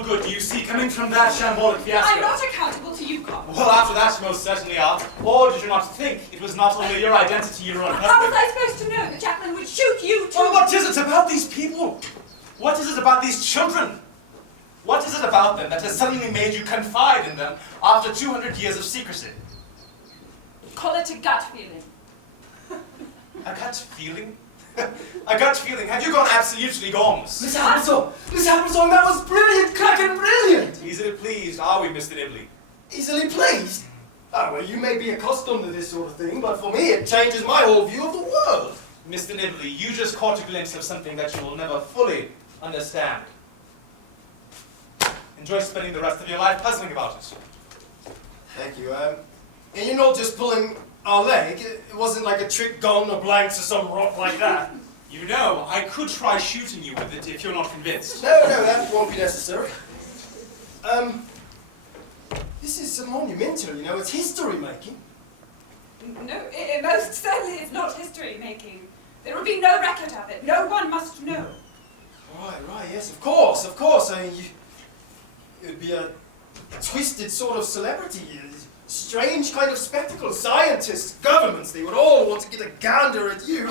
possible good do you see coming from that shambolic fiasco? I'm not accountable to you, Colin. Well, after that, you most certainly are. Or did you not think it was not only your identity you were uncovering? How was I supposed to know that Jaclyn would shoot you too? Well, what is it about these people? What is it about these children? What is it about them that has suddenly made you confide in them after 200 years of secrecy? Call it a gut feeling. A gut feeling? A gut feeling? Have you gone absolutely gongs? Miss Applesong! Miss Applesong, that was brilliant, cracking brilliant! Easily pleased, are we, Mr. Nibley? Easily pleased? Oh, well, you may be accustomed to this sort of thing, but for me it changes my whole view of the world. Mr. Nibley, you just caught a glimpse of something that you will never fully understand. Enjoy spending the rest of your life puzzling about it. Thank you, and you're not just pulling our leg. It wasn't like a trick gun or blanks or some rot like that. You know, I could try shooting you with it if you're not convinced. No, that won't be necessary. This is monumental, you know, it's history-making. No, it most certainly is not history-making. There will be no record of it. No one must know. Right, yes, of course. I mean, it'd be a twisted sort of celebrity, a strange kind of spectacle. Scientists, governments, they would all want to get a gander at you.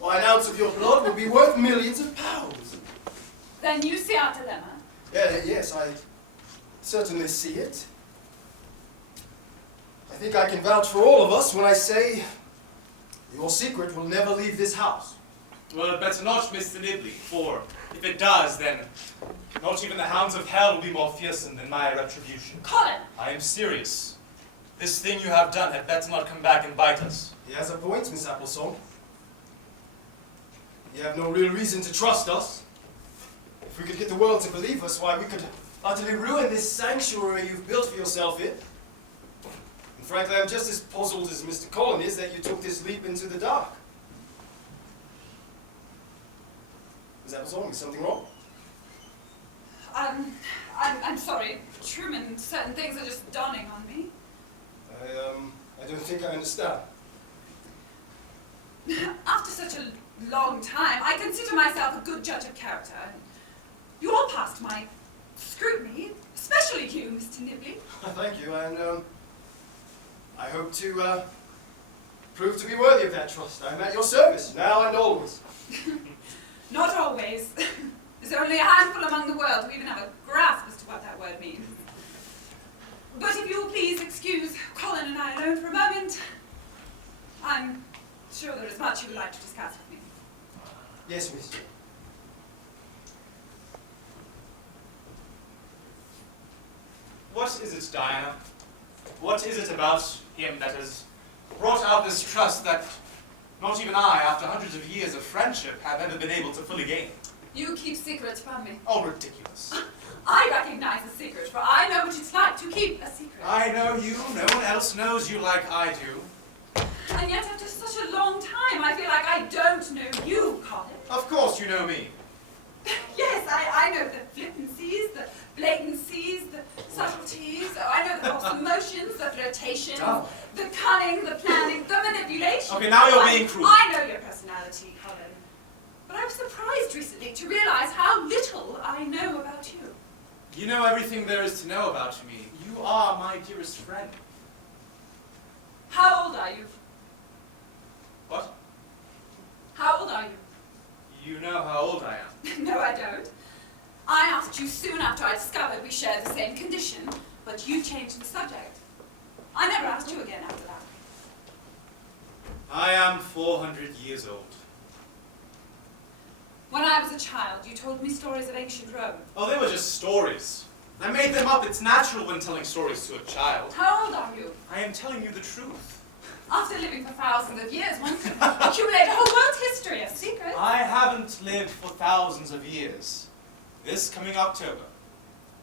Why, an ounce of your blood would be worth millions of pounds. Then you see our dilemma. Yes, I certainly see it. I think I can vouch for all of us when I say your secret will never leave this house. Well, it better not, Mr. Nibley, for if it does, then not even the hounds of hell will be more fearsome than my retribution. Colin! I am serious. This thing you have done had better not come back and bite us. He has a point, Miss Applesong. You have no real reason to trust us. If we could get the world to believe us, why, we could utterly ruin this sanctuary you've built for yourself here. And frankly, I'm just as puzzled as Mr. Colin is that you took this leap into the dark. Miss Applesong, is something wrong? I'm sorry, Truman, certain things are just dawning on me. I don't think I understand. After such a long time, I consider myself a good judge of character. You all passed my scrutiny, especially you, Mr. Nibley. Thank you, and I hope to prove to be worthy of that trust. I'm at your service, now and always. Not always. There's only a handful among the world who even have a grasp as to what that word means. But if you'll please excuse Colin and I alone for a moment, I'm sure there is much you would like to discuss with me. Yes, miss. What is it, Diana? What is it about him that has brought out this trust that not even I, after hundreds of years of friendship, have ever been able to fully gain? You keep secrets from me. Oh, ridiculous. I recognize a secret, for I know what it's like to keep a secret. I know you. No one else knows you like I do. And yet, after such a long time, I feel like I don't know you, Colin. Of course you know me. Yes, I know the flippancies, the blatancies, the subtleties. Oh, I know the false emotions, the flirtations, the cunning, the planning, the manipulation. Okay, now you're being cruel. I know your personality, Colin. But I was surprised recently to realize how little I know about you. You know everything there is to know about me. You are my dearest friend. How old are you? What? How old are you? You know how old I am. No, I don't. I asked you soon after I discovered we shared the same condition, but you changed the subject. I never asked you again after that. I am 400 years old. When I was a child, you told me stories of ancient Rome. Oh, they were just stories. I made them up. It's natural when telling stories to a child. How old are you? I am telling you the truth. After living for thousands of years, one could accumulate a whole world's history of secrets. I haven't lived for thousands of years. This coming October,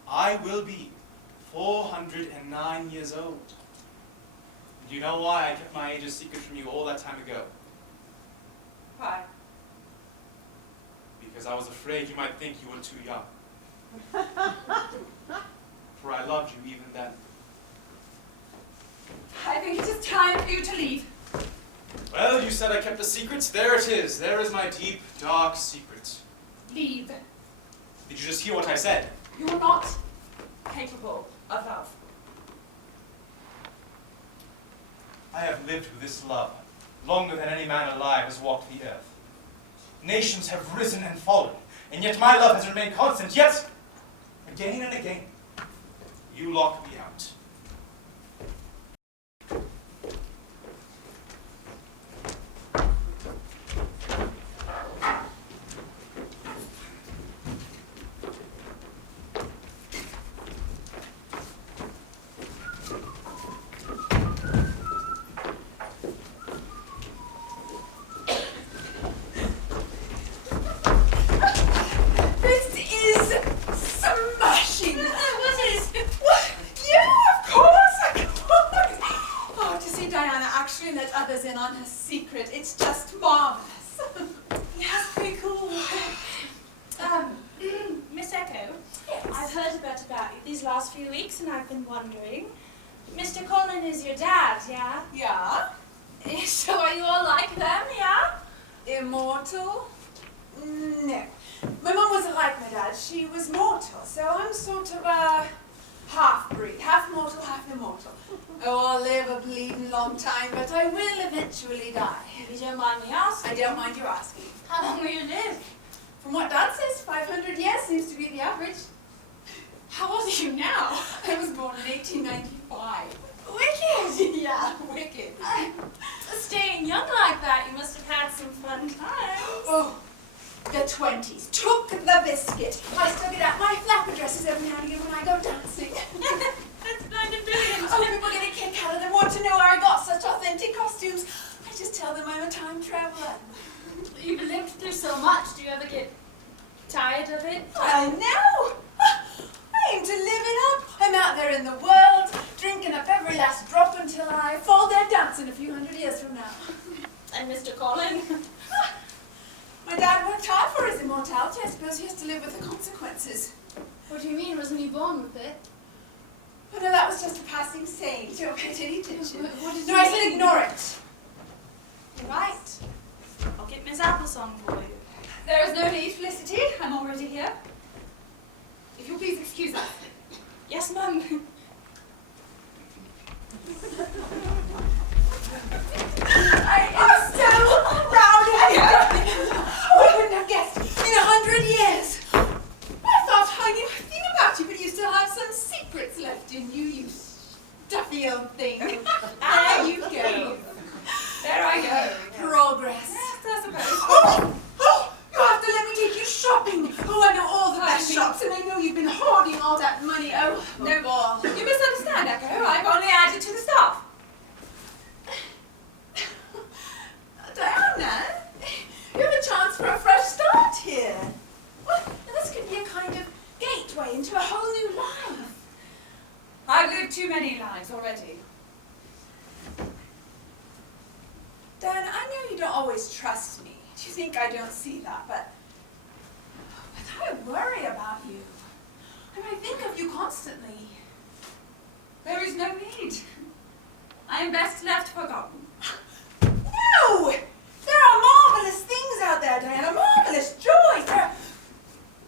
I will be 409 years old. Do you know why I kept my age a secret from you all that time ago? Why? Because I was afraid you might think you were too young. For I loved you even then. I think it is time for you to leave. Well, you said I kept a secret. There it is. There is my deep, dark secret. Leave. Did you just hear what I said? You're not capable of love. I have lived with this love longer than any man alive has walked the earth. Nations have risen and fallen, and yet my love has remained constant. Yet, again and again, you lock me out. Wondering. Mr. Colin is your dad, yeah? Yeah? So are you all like them, yeah? Immortal? No. My mum wasn't like my dad. She was mortal, so I'm sort of a half-breed. Half mortal, half immortal. Oh, I'll live a bleeding long time, but I will eventually die. If you don't mind me asking. I don't mind you asking. How long will you live? From what Dad says, 500 years seems to be the average. How old are you now? I was born in 1895. Wicked! Yeah, wicked. Staying young like that, you must have had some fun times. Oh, the 20s. Took the biscuit. I still get out my flapper dresses every now and again when I go dancing. That's kind of brilliant. Oh, people get a kick out of them, want to know where I got such authentic costumes. I just tell them I'm a time traveler. You've lived through so much. Do you ever get tired of it? Well, no. I aim to live it up. I'm out there in the world, drinking up every last drop until I fall dead dancing a few hundred years from now. And Mr. Colin? My dad worked hard for his immortality. I suppose he has to live with the consequences. What do you mean? Wasn't he born with it? Oh no, that was just a passing saying. You don't pay any attention. What did No, you I said mean? ignore it. You're right. I'll get Miss Applesong for you. There is no need, Felicity. I'm already here. If you'll please excuse us. Yes, Mum. I am so proud of you. Oh, I wouldn't have guessed in 100 years. I thought I knew everything about you, but you still have some secrets left in you, you stuffy old thing. There you go. There I go. Progress. Yes, I suppose. Oh, you have to let me take you shopping. Oh, I know all the best shops, and I know you've been hoarding all that money. Oh, No, ball. you misunderstand, Echo. I've only added to the staff. Diana, you have a chance for a fresh start here. Well, this could be a kind of gateway into a whole new life. I've lived too many lives already. Dan, I know you don't always trust me. You think I don't see that, but I worry about you. And I think of you constantly. There is no need. I am best left forgotten. No! There are marvelous things out there, Diana. Marvelous joys.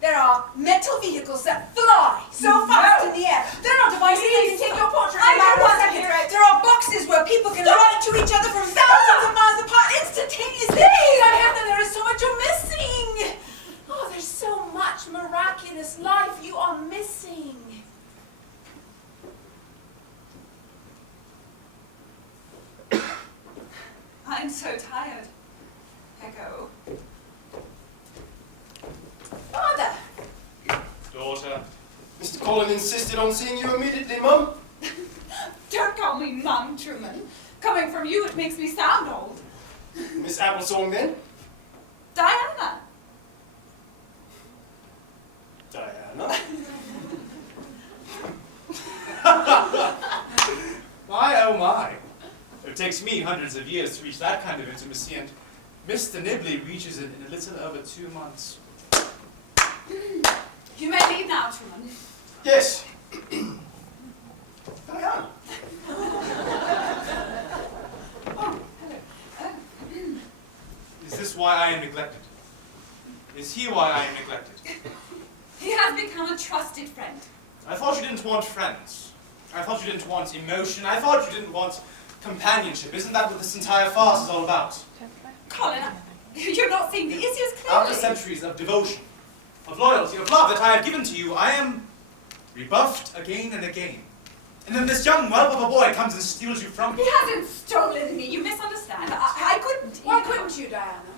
There are metal vehicles that fly so fast in the air. There are devices that can take your portrait in about 1 second. There are boxes where people can write to each other from thousands of miles apart instantaneously. Diana, there is so much you're missing. Oh, there's so much miraculous life you are missing. I'm so tired, Echo. Father. Daughter. Mr. Colin insisted on seeing you immediately, Mum. Don't call me Mum, Truman. Coming from you, it makes me sound old. Miss Applesong, then? Diana. Diana? My, oh my. It takes me hundreds of years to reach that kind of intimacy, and Mr. Nibley reaches it in a little over 2 months. You may leave now, Truman. Yes. Diana. Oh, hello. Is this why I am neglected? Is he why I am neglected? He has become a trusted friend. I thought you didn't want friends. I thought you didn't want emotion. I thought you didn't want companionship. Isn't that what this entire farce is all about? Colin, you're not seeing the issues clearly. After centuries of devotion, of loyalty, of love that I have given to you, I am rebuffed again and again. And then this young whelp of a boy comes and steals you from me. He hasn't stolen me. You misunderstand. I couldn't. Why couldn't you, Diana?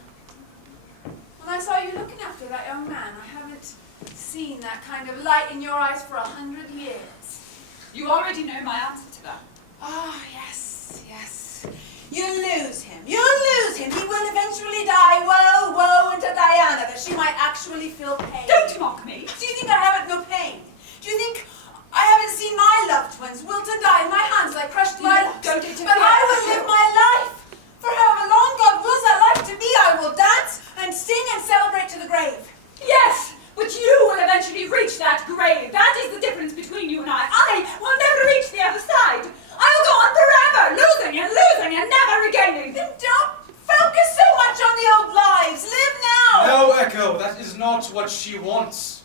When I saw you looking after that young man, I haven't seen that kind of light in your eyes for 100 years. You already know my answer to that. Ah, yes, yes. You'll lose him. You'll lose him. He will eventually die. Woe, woe unto Diana, that she might actually feel pain. Don't mock me. Do you think I haven't no pain? Do you think I haven't seen my loved ones wilt and die in my hands like crushed lilacs? Don't interfere. But I will live my life. For however long God wills that life to be, I will dance and sing and celebrate to the grave. Yes, but you will eventually reach that grave. That is the difference between you and I. I will never reach the other side. I will go on forever, losing and never regaining. Then don't focus so much on the old lives. Live now. No, Echo, that is not what she wants.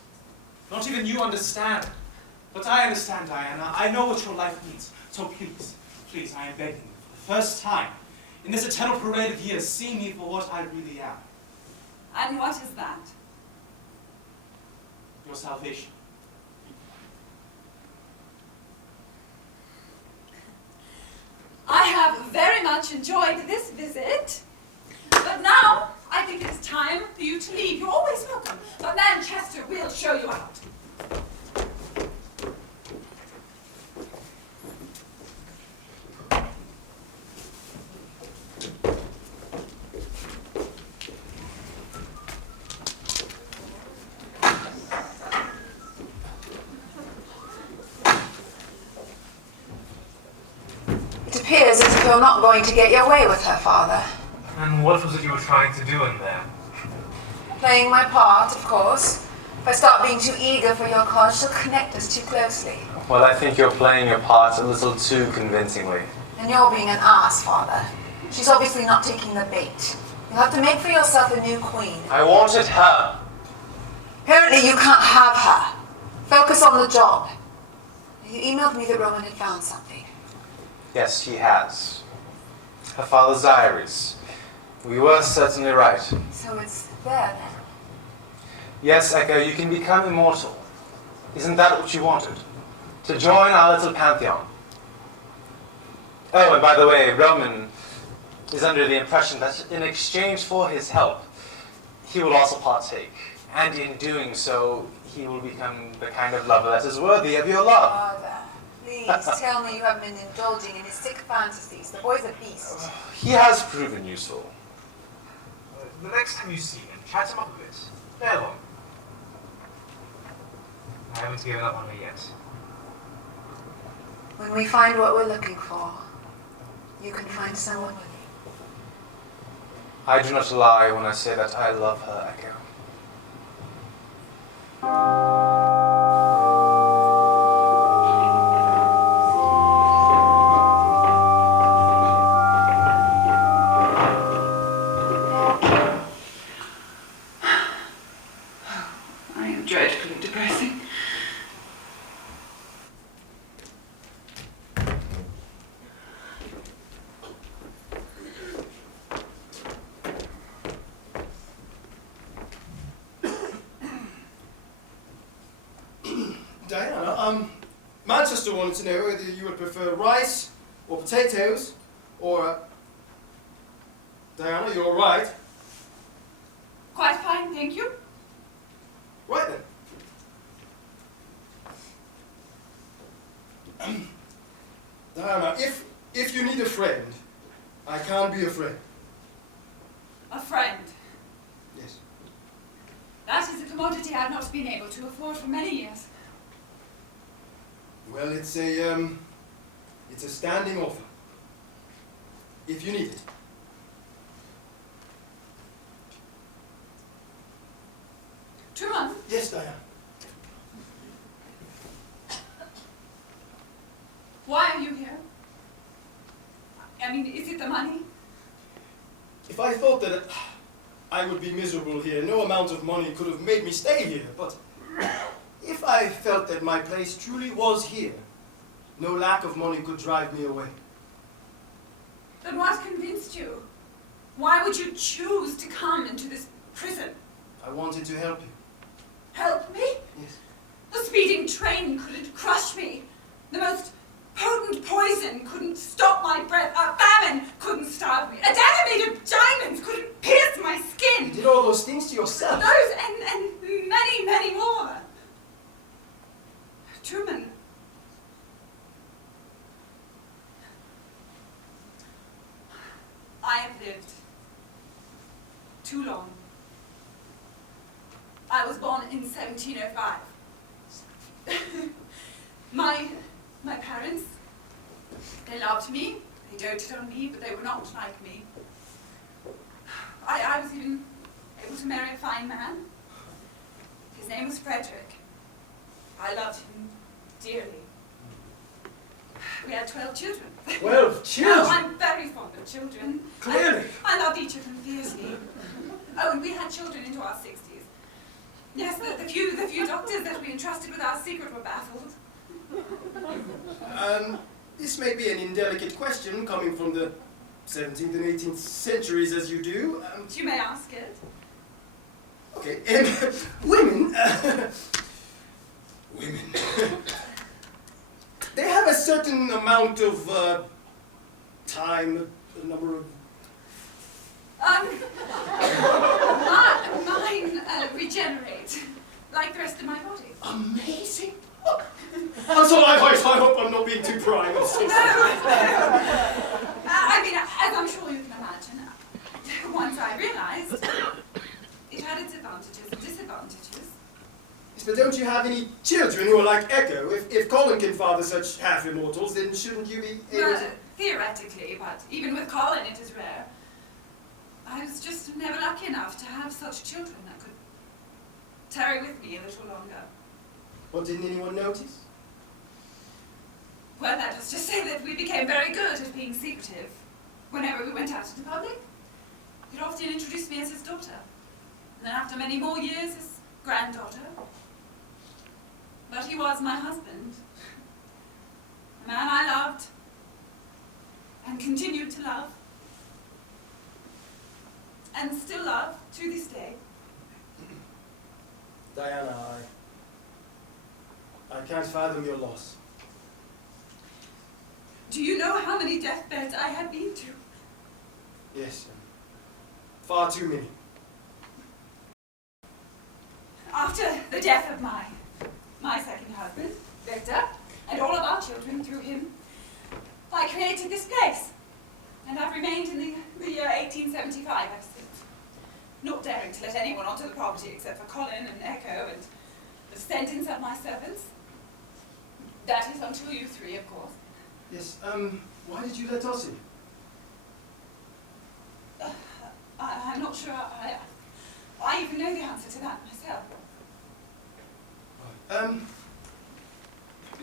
Not even you understand. But I understand, Diana. I know what your life needs. So please, please, I am begging you, for the first time, in this eternal parade of years, see me for what I really am. And what is that? Your salvation. I have very much enjoyed this visit, but now I think it is time for you to leave. You're always welcome, but Manchester will show you out. It appears as if you're not going to get your way with her, Father. And what was it you were trying to do in there? Playing my part, of course. If I start being too eager for your cause, she'll connect us too closely. Well, I think you're playing your part a little too convincingly. And you're being an ass, Father. She's obviously not taking the bait. You'll have to make for yourself a new queen. I wanted her. Apparently you can't have her. Focus on the job. You emailed me that Roman had found something. Yes, he has. Her father's diaries. We were certainly right. So it's there then. Yes, Echo, you can become immortal. Isn't that what you wanted? To join our little pantheon. Oh, and by the way, Roman is under the impression that in exchange for his help, he will also partake. And in doing so, he will become the kind of lover that is worthy of your love. Father, please tell me you haven't been indulging in his sick fantasies. The boy's a beast. He has proven useful. The next time you see him, chat him up a bit. They're long. I haven't given up on her yet. When we find what we're looking for, you can find someone with you. I do not lie when I say that I love her, Echo. I am dreadfully depressing. Diana, Manchester wanted to know whether you would prefer rice or potatoes or... Diana, you're right. Quite fine, thank you. Right then. Diana, if you need a friend, I can be a friend. A friend. Yes. That is a commodity I've not been able to afford for many years. Well, it's a standing offer. If you need it. Truman, Yes, Diana. why are you here? I mean, is it the money? If I thought that I would be miserable here, no amount of money could have made me stay here. But if I felt that my place truly was here. No lack of money could drive me away. Then what convinced you? Why would you choose to come into this prison? I wanted to help you. Help me? Yes. The speeding train couldn't crush me. The most potent poison couldn't stop my breath. A famine couldn't starve me. A dagger made of diamonds couldn't pierce my You skin. did all those things to yourself. Those and many, many more. Truman. I have lived too long. I was born in 1705. My parents, they loved me, they doted on me, but they were not like me. I was even able to marry a fine man. His name was Frederick. I loved him dearly. We had 12 children. 12 children? Oh, I'm very fond of children. Clearly. I loved each of them fiercely. Oh, and we had children into our 60s. Yes, the few doctors that we entrusted with our secret were baffled. This may be an indelicate question coming from the 17th and 18th centuries as you do. You may ask it. Okay, women, they have a certain amount of time, a number of... Mine regenerate, like the rest of my body. Amazing. I'm sorry, I hope I'm not being too prying. I'm so sorry. I mean, as I'm sure you can imagine, once I realized, it had its advantages and disadvantages. Yes, but don't you have any children who are like Echo? If Colin can father such half-immortals, then shouldn't you be able to... Theoretically, but even with Colin it is rare. I was just never lucky enough to have such children that could tarry with me a little longer. Well, didn't anyone notice? Well, let us just say that we became very good at being secretive. Whenever we went out into public, he'd often introduce me as his daughter. And then after many more years, his granddaughter. But he was my husband. A man I loved and continued to love. And still love to this day. Diana, I can't fathom your loss. Do you know how many deathbeds I have been to? Yes, far too many. After the death of my second husband, Victor, and all of our children through him, I created this place. And I've remained in the year 1875 ever since. Not daring to let anyone onto the property except for Colin and Echo and the descendants of my servants. That is until you three, of course. Yes, why did you let us in? I'm not sure I even know the answer to that myself.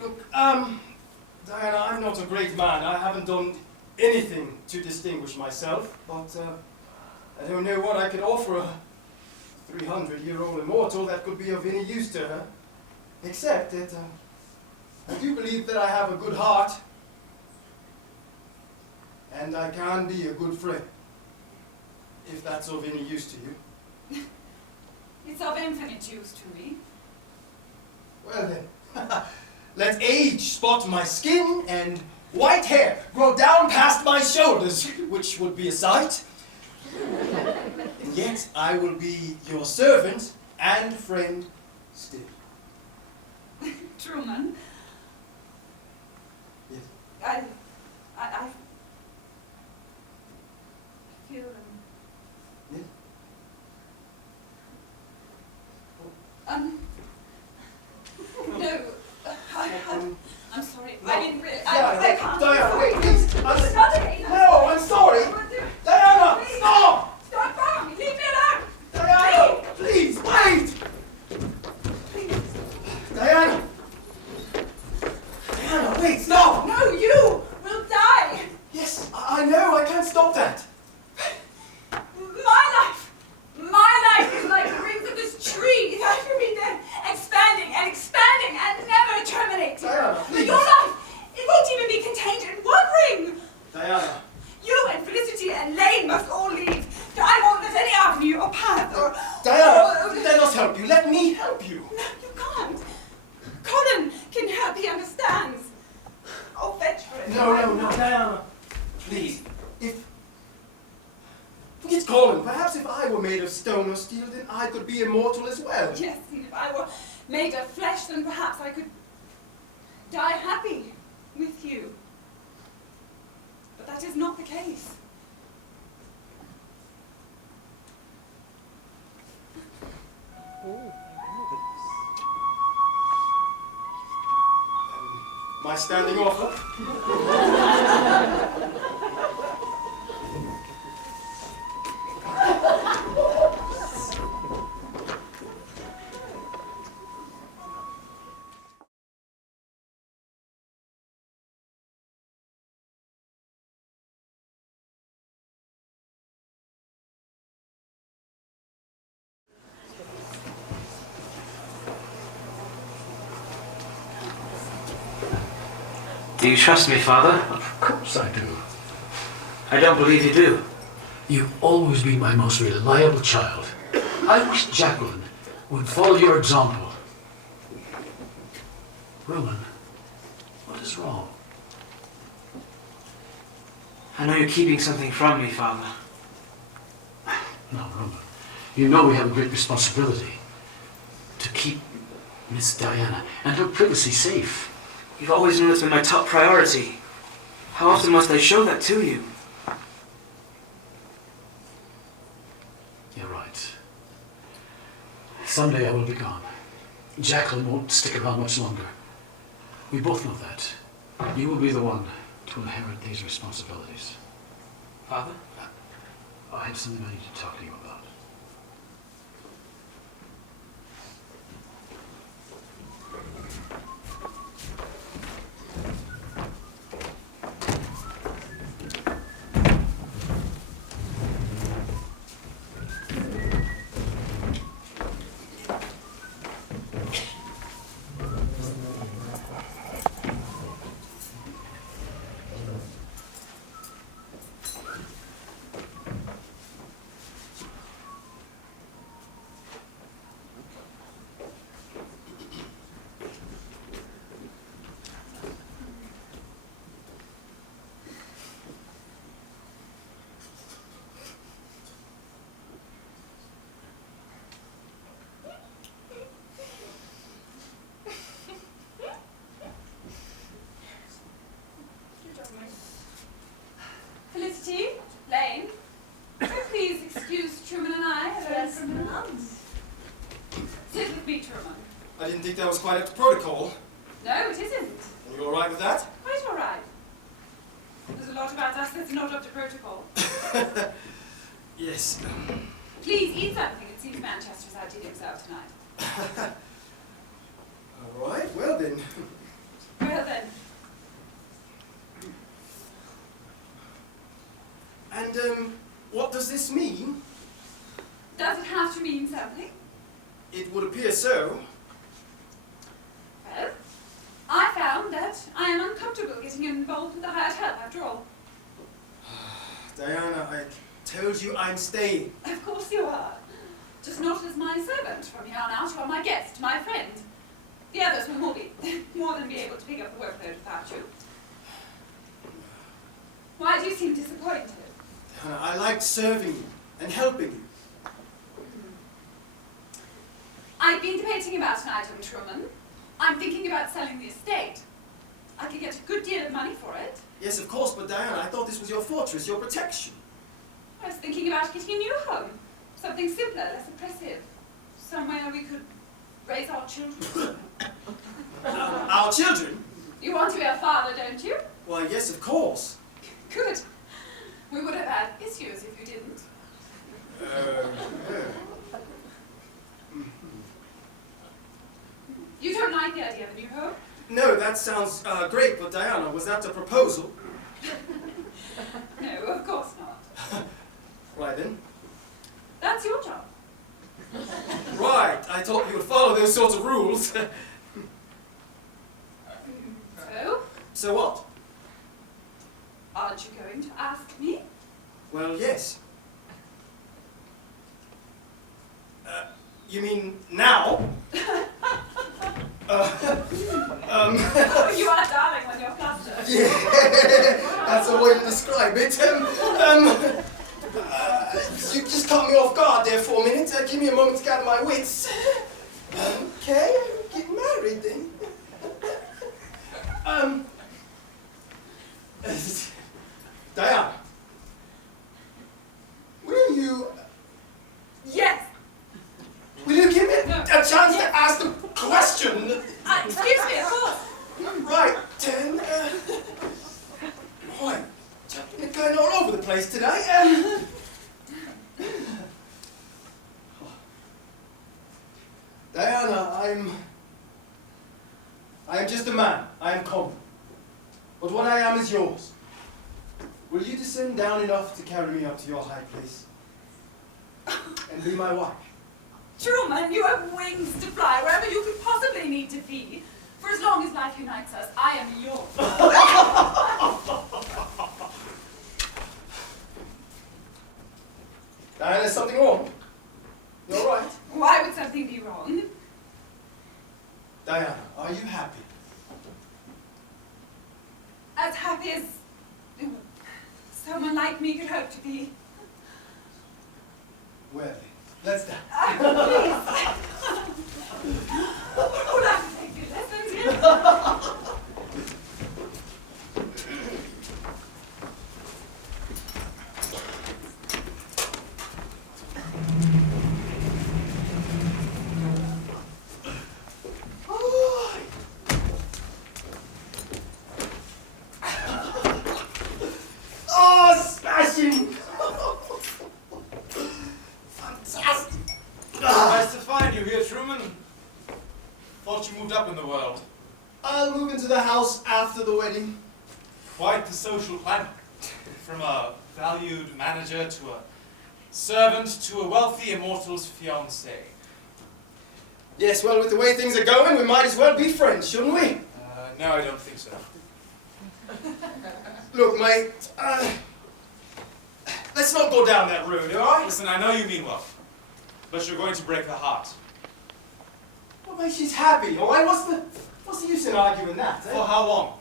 Look, Diana, I'm not a great man. I haven't done anything to distinguish myself, but I don't know what I could offer a 300-year-old immortal that could be of any use to her, except that I do believe that I have a good heart, and I can be a good friend, if that's of any use to you. It's of infinite use to me. Well then, let age spot my skin and white hair grow down past my shoulders, which would be a sight. And yet I will be your servant and friend still. Truman. Yes. I feel Yes. no, I'm sorry. No. I didn't really. Diana, I can't. Diana, wait, please. Suddenly. No, I'm sorry. Diana, Please. stop! Stop from me. Leave me alone. Diana, please, wait! Diana! Diana, wait, stop! No, you will die. Yes, I know, I can't stop that. My life is like the rings of this tree that have been there, expanding and expanding could be immortal as well. Yes, and if I were made of flesh, then perhaps I could die happy with you. But that is not the case. My standing offer? Do you trust me, Father? Of course I do. I don't believe you do. You've always been my most reliable child. I wish Jaclyn would follow your example. Roman, what is wrong? I know you're keeping something from me, Father. No, Roman. You know we have a great responsibility to keep Miss Diana and her privacy safe. You've always known it's been my top priority. How often must I show that to you? You're right. Someday I will be gone. Jaclyn won't stick around much longer. We both know that. You will be the one to inherit these responsibilities. Father? I have something I need to talk to you about. Felicity, Blaine, would you please excuse Truman and I alone from the nuns? Sit with me, Truman. I didn't think that was quite up to protocol. No, it isn't. Are you all right with that? Quite all right. There's a lot about us that's not up to protocol. Yes. Please eat something. It seems Manchester's outdid himself tonight. All right, well then. Well then, And, what does this mean? does it have to mean something? It would appear so. Well, I found that I am uncomfortable getting involved with the hired help after all. Diana, I told you I'm staying. Of course you are. Just not as my servant. From here on out, you are my guest, my friend. The others will more than be able to pick up the workload without you. Why do you seem disappointed? Diana, I liked serving you and helping you. I've been debating about an item, Truman. I'm thinking about selling the estate. I could get a good deal of money for it. Yes, of course, but Diana, I thought this was your fortress, your protection. I was thinking about getting a new home. Something simpler, less oppressive. Somewhere we could raise our children. Our children? You want to be a father, don't you? Why, yes, of course. Good. We would have had issues if you didn't. You don't like the idea of a new home? No, that sounds great, but Diana, was that a proposal? No, of course not. Right then. That's your job. Right, I thought you would follow those sorts of rules. So, So what? aren't you going to ask me? Well, yes. You mean now? Oh, you are darling when you're flustered. Yeah, that's a way to describe it. you just caught me off guard there for a minute. Give me a moment to gather my wits. Okay, get married then. Diana, will you... Yes. Will you give me a chance to ask the question? Excuse me, of course. Right, then. Boy, jumping going all over the place today. Diana, I am just a man. I am common. But what I am is yours. Will you descend down enough to carry me up to your high place? And be my wife? Truman, you have wings to fly wherever you could possibly need to be. For as long as life unites us, I am yours. Diana, is something wrong? You all right? Why would something be wrong? Diana, are you happy? As happy as someone like me could hope to be. Well, then, let's dance. Would I take good lessons, yes? Oh, smashing! Fantastic! Nice to find you here, Truman. Thought you moved up in the world. I'll move into the house after the wedding. Quite the social climber. From a valued manager to a servant to a wealthy immortal's fiancé. Yes, well, with the way things are going, we might as well be friends, shouldn't we? No, I don't think so. Look, mate, let's not go down that road, all right? Listen, I know you mean well, but you're going to break her heart. Well, mate, she's happy, all right? What's the use in arguing that, eh? For how long?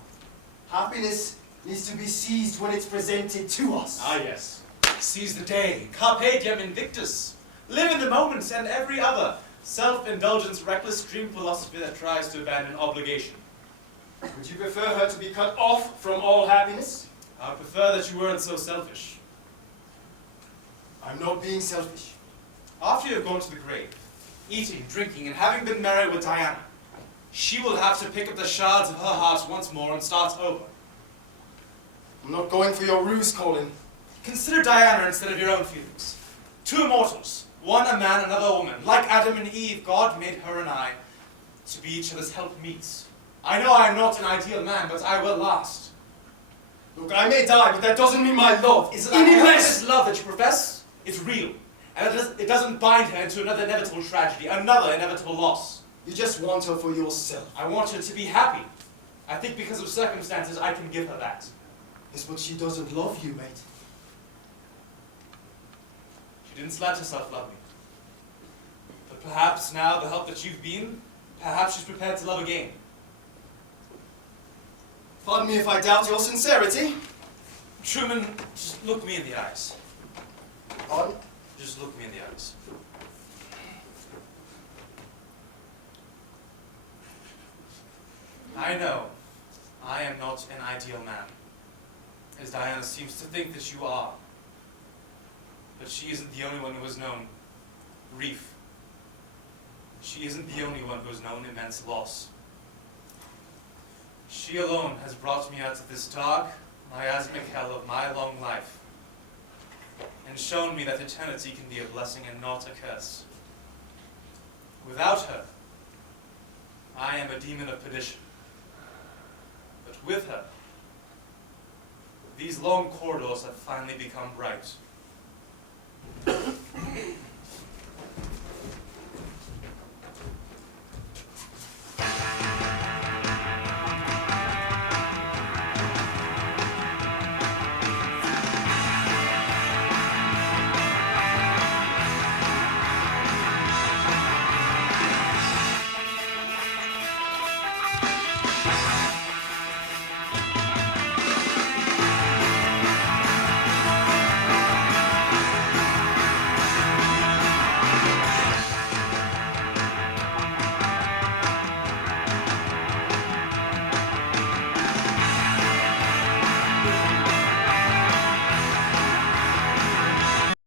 Happiness needs to be seized when it's presented to us. Ah, yes. Seize the day. Carpe diem invictus. Live in the moment and every other self-indulgence, reckless dream philosophy that tries to abandon obligation. Would you prefer her to be cut off from all happiness? I would prefer that you weren't so selfish. I'm not being selfish. After you have gone to the grave, eating, drinking, and having been married with Diana, she will have to pick up the shards of her heart once more and start over. I'm not going for your ruse, Colin. Consider Diana instead of your own feelings. Two immortals, one a man, another a woman. Like Adam and Eve, God made her and I to be each other's helpmeets. I know I am not an ideal man, but I will last. Look, I may die, but that doesn't mean my love is Any any less. this love that you profess is real, and it doesn't bind her into another inevitable tragedy, another inevitable loss. You just want her for yourself. I want her to be happy. I think because of circumstances, I can give her that. It's but she doesn't love you, mate. She didn't let herself love me. But perhaps now, the help that you've been, perhaps she's prepared to love again. Pardon me if I doubt your sincerity. Truman, just look me in the eyes. Pardon? Just look me in the eyes. I know I am not an ideal man, as Diana seems to think that you are. But she isn't the only one who has known grief. She isn't the only one who has known immense loss. She alone has brought me out of this dark, miasmic hell of my long life, and shown me that eternity can be a blessing and not a curse. Without her, I am a demon of perdition. But with her, these long corridors have finally become bright.